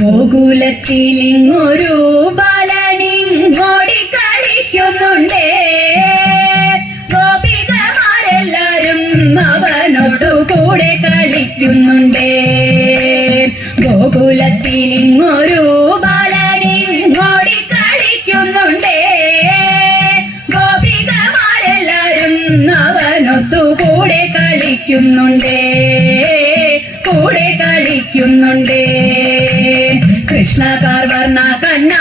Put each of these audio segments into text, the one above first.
ഗോകുലത്തിലിങ്ങൊരു ബാലനിങ്ങോടി കളിക്കുന്നുണ്ടേ. ഗോപികമാരെല്ലാരും അവനോടു കൂടെ കളിക്കുന്നുണ്ടേ. ഗോകുലത്തിലിങ്ങൊരു ബാലനിങ്ങോടി കളിക്കുന്നുണ്ടേ. ഗോപികമാരെല്ലാരും അവനൊത്തു കൂടെ കളിക്കുന്നുണ്ടേ. കൂടെ കളിക്കുന്നുണ്ടേ. കൃഷ്ണകാർ വർണ കണ്ണ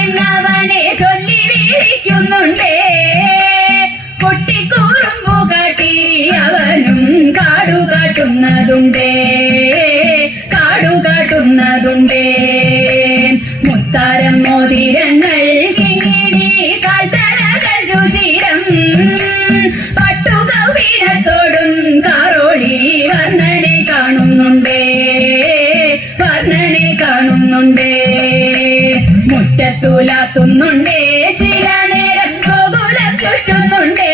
എന്നവനെ ചൊല്ലി വിളിക്കുന്നുണ്ടേ. പൊട്ടിക്കൂറുമ്പു കാട്ടി അവനും കാടു കാട്ടുന്നതുണ്ടേ മുത്താരം മോതിരങ്ങൾ കിങ്ങിടി കാൽത്തലകൾ രുചിരം. കാണുന്നുണ്ടേ മുറ്റത്തൂലാത്തുന്നുണ്ടേ ചില നേരം ഗോകുല ചുറ്റുന്നുണ്ടേ.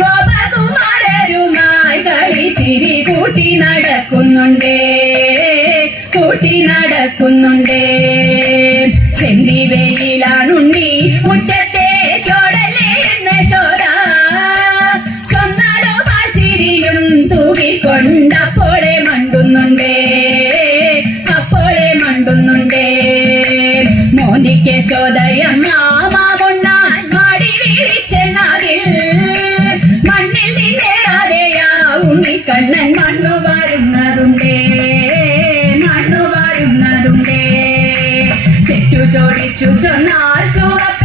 ഗോപകുമാരരുമായി കളിച്ചിരി കൂട്ടി നടക്കുന്നുണ്ടേ കൂട്ടി നടക്കുന്നുണ്ടേ. ചെന്തി വെയിലാണുണ്ണി മുറ്റത്തെ ചോടലേ എന്ന ശോര ചൊന്നാലോ പാച്ചിരിയും തൂകിക്കൊണ്ടപ്പോളെ മോനിക്ക് ശോധയമ്മ മാമുണ്ണാൻ മാടി വിളിച്ചെന്നാകിൽ മണ്ണിൽ നിന്നേറാതെയാ ഉണ്ണിക്കണ്ണൻ മണ്ണു വാരുന്നതുണ്ടേ മണ്ണു വാരുന്നതുണ്ടേ. സെറ്റു ചോടിച്ചു ചൊന്നാൽ ചുവപ്പേറും